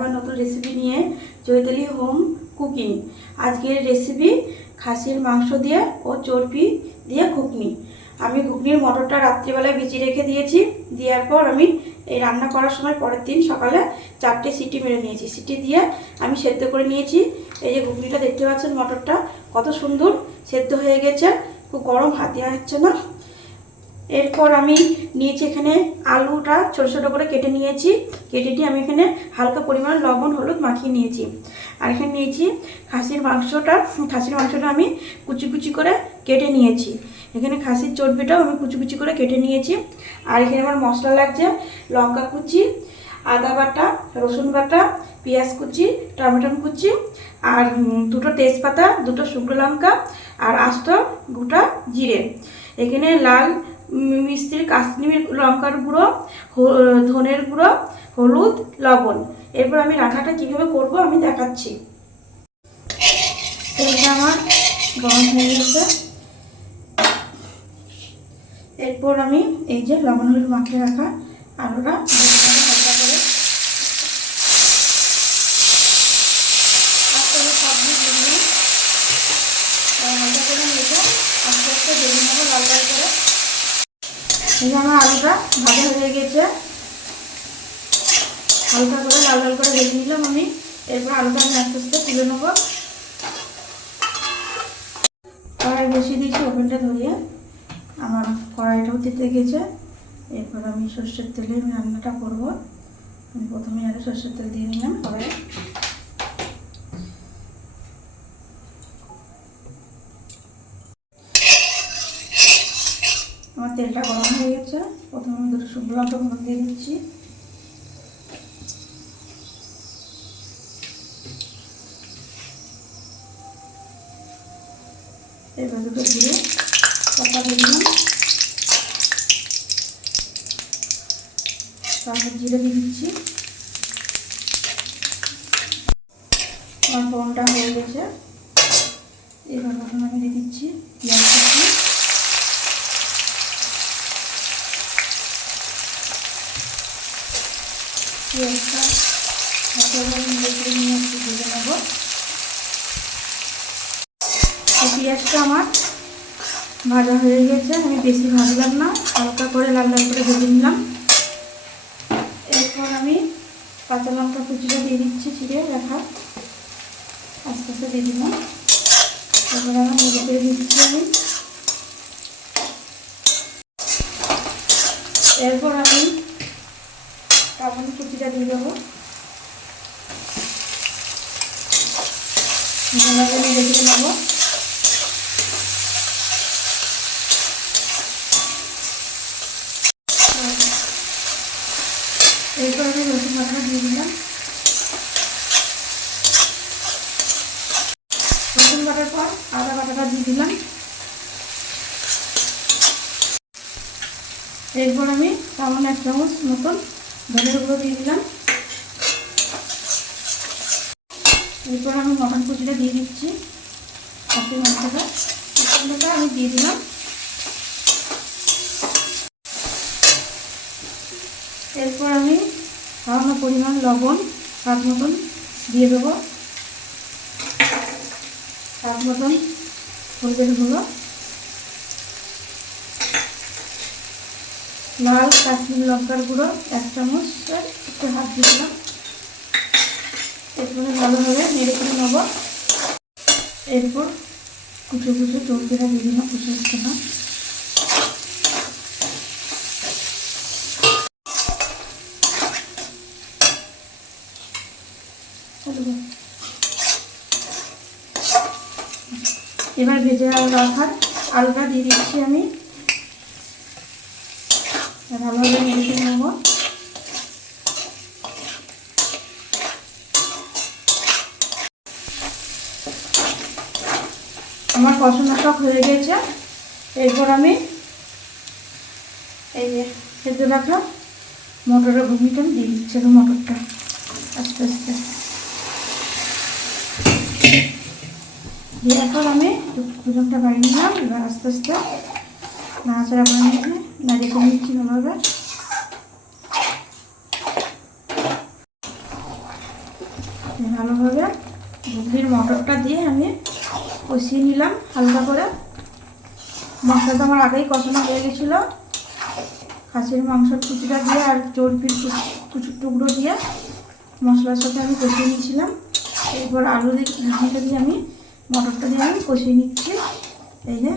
আবার নতুন রেসিপি নিয়ে চৈতালি হোম কুকিং। আজকের রেসিপি খাসির মাংস দিয়ে ও চর্বি দিয়ে ঘুগনি। আমি ঘুগনির মটরটা রাত্রিবেলায় ভিজিয়ে রেখে দিয়েছি। দেওয়ার পর আমি এই রান্না করার সময় পরের দিন সকালে 4টে সিটি মেরে নিয়েছি। সিটি দিয়ে আমি সেদ্ধ করে নিয়েছি। এই যে ঘুগনিটা দেখতে পাচ্ছেন, মটরটা কত সুন্দর সেদ্ধ হয়ে গেছে, খুব গরম, হাত দেওয়া হচ্ছে না। এরপর আমি নিয়েছি এখানে আলুটা ছোটো ছোটো করে কেটে নিয়েছি। কেটে নিয়ে আমি এখানে হালকা পরিমাণ লবণ হলুদ মাখিয়ে নিয়েছি। আর এখানে নিয়েছি খাসির মাংসটা আমি কুচি কুচি করে কেটে নিয়েছি। এখানে খাসির চর্বিটাও আমি কুচি কুচি করে কেটে নিয়েছি। আর এখানে আমার মশলা লাগছে লঙ্কা কুচি, আদা বাটা, রসুন বাটা, পেঁয়াজ কুচি, টমেটো কুচি, আর 2টো তেজপাতা, 2টো শুকনো লঙ্কা, আর আস্ত গোটা জিরে। এখানে লাল মিষ্টির কাশ্মীরি লঙ্কার গুঁড়ো, ধনের গুঁড়ো, হলুদ, লবণ। এরপর আমি রান্নাটা কীভাবে করব আমি দেখাচ্ছি। তেলটা আমার গরম হয়ে গেছে। এরপর আমি এই যে লবণ হলুদ মাখিয়ে রাখা আলুটা হালকা করে আস্তে আস্তে ভেজে নেবো লাল লাল করে। এই আমার আলুটা ভাজা হয়ে গেছে, হালকা করে লাল লাল করে ভেজে নিলাম আমি। এরপর আলুটা আমি আস্তে আস্তে তুলে নেবো। কড়াই বসিয়ে দিয়েছি, ওভেনটা ধরিয়ে আমার কড়াইটাও দিতে গেছে। এরপর আমি সর্ষের তেলে আমি রান্নাটা করবো। আমি প্রথমে আগে সর্ষের তেল দিয়ে নিলাম কড়াইয়ে। আমার তেলটা গরম হয়ে গেছে। প্রথমে আমি 2টো শুকনো লঙ্কা ফোড়ন দিয়ে দিচ্ছি। এবার 2টো জিরে পাতা দিয়ে দিলাম। তারপর জিরে দিয়ে দিচ্ছি। আমার ফোড়নটা হয়ে গেছে। এবার প্রথমে আমি দিয়ে দিচ্ছি পেঁয়াজ কুচি। পেঁয়াজটা নিয়ে একটু ভেজে নেব। পেঁয়াজটা আমার ভাজা হয়ে গেছে, আমি বেশি ভাজলাম না, হালকা করে লাল লাল করে ভেজে নিলাম। এরপর আমি কাঁচা লঙ্কা কুচিটা দিয়ে দিচ্ছি, ছিঁড়ে রাখা, আস্তে আস্তে দিয়ে দিলাম। এরপর আমার নেড়ে করে দিচ্ছি আমি। এরপর আমি টমেটো কুচিটা দিয়ে দেবো। ভালো করে নেড়ে করে নেবো। এরপর আমি রসুন বাটাটা দিয়ে দিলাম। রসুন বাটার পর আদা বাটাটা দিয়ে দিলাম। এরপর আমি সামান্য 1 চামচ মতন ধনের গুঁড়ো দিয়ে দিলাম। এরপর আমি মটন কুচিটা দিয়ে দিচ্ছি। খাসির মাংসটা আমি দিয়ে দিলাম। এরপর আমি সামান্য পরিমাণ লবণ স্বাদ মতন দিয়ে দেবো, স্বাদ মতন হলুদের গুঁড়ো, লাল কাশ্মীরি লঙ্কার গুঁড়ো 1 চামচ একটু হাত দিয়ে দিলাম। এরপরে ভালোভাবে নেড়ে করে নেব। এরপর কুচো কুচো চর্বিটা দিয়ে দিলাম, কুচো হচ্ছে না। এবার ভেজে রাখার আলুটা দিয়ে দিচ্ছি আমি, ভালোভাবে নেড়ে করে নেব। আমার কষানোটা হয়ে গেছে। এরপর আমি এই যে সেদ্ধ রাখা মটরের ঘুগনিটা দিয়ে দিচ্ছি। মটরটা আস্তে আস্তে দিয়ে এখন আমি দুধটা বাড়িয়ে নিলাম। এবার আস্তে আস্তে নাড়াচাড়া করে নিয়ে নাড়িয়ে করে নিচ্ছি ভালোভাবে। ভালোভাবে ঘুগনির মটরটা দিয়ে আমি কষিয়ে নিলাম হালকা করে। মশলাটা আমার আগেই কষানো হয়ে গেছিলো। খাসির মাংসের কুচিটা দিয়ে আর চর্বির কুচি টুকরো দিয়ে মশলার সাথে আমি কষিয়ে নিয়েছিলাম। এরপর আলু দিয়ে ঘুগনিটা দিয়ে আমি মটরটা দিয়ে আমি কষিয়ে নিচ্ছি। এই যে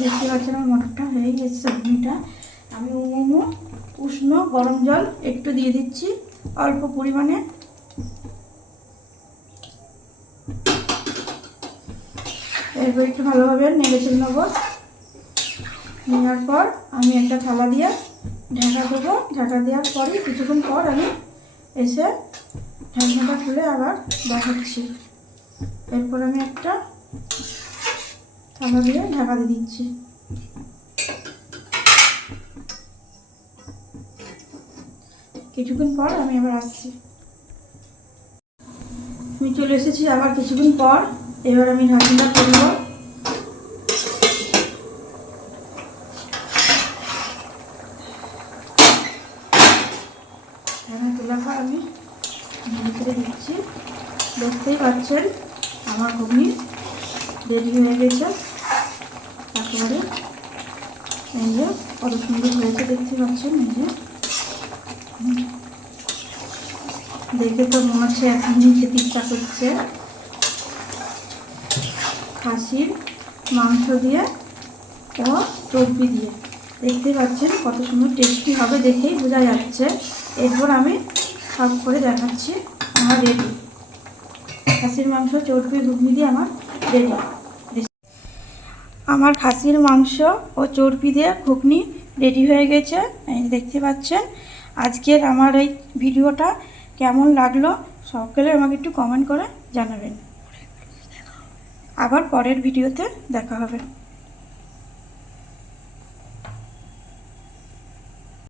দেখতে পাচ্ছেন আমার মটরটা হয়ে গেছে। ঘুগনিটা আমি উষ্ণ গরম জল একটু দিয়ে দিচ্ছি অল্প পরিমাণে। এরপর একটু ভালোভাবে নেড়ে চেড়ে নেবো। নেওয়ার পর আমি একটা থালা দিয়ে ঢাকা দেবো। ঢাকা দেওয়ার পরে কিছুক্ষণ পর আমি এসে ঢাকনাটা খুলে আবার দেখাচ্ছি। এরপর আমি একটা থালা দিয়ে ঢাকা দিয়ে দিচ্ছি। কিছুক্ষণ পর আমি আবার আসছি। আমি চলে এসেছি আবার কিছুক্ষণ পর। এবার আমি ঢাকনাটা খুলব। ঢাকনা তোলার পর আমি নেড়ে দিচ্ছি। দেখতেই পাচ্ছেন আমার ঘুগনি রেডি হয়ে গেছে। তারপরে এই যে কত সুন্দর হয়েছে দেখতে পাচ্ছেন। এই যে দেখে তো মনে হচ্ছে এখনই খেতে ইচ্ছা করছে। খাসির মাংস দিয়ে ও চর্বি দিয়ে দেখতে পাচ্ছেন কত সুন্দর টেস্টি হবে, দেখেই বোঝা যাচ্ছে। এরপর আমি সার্ভ করে দেখাচ্ছি। আমার রেডি খাসির মাংস চর্বি ঘুগনি দিয়ে আমার রেডি। আমার খাসির মাংস ও চর্বি দিয়ে ঘুগনি রেডি হয়ে গেছে। এই দেখতে পাচ্ছেন। আজকের আমার এই ভিডিওটা কেমন লাগলো সকলে আমাকে একটু কমেন্ট করে জানাবেন। আবার পরের ভিডিওতে দেখা হবে।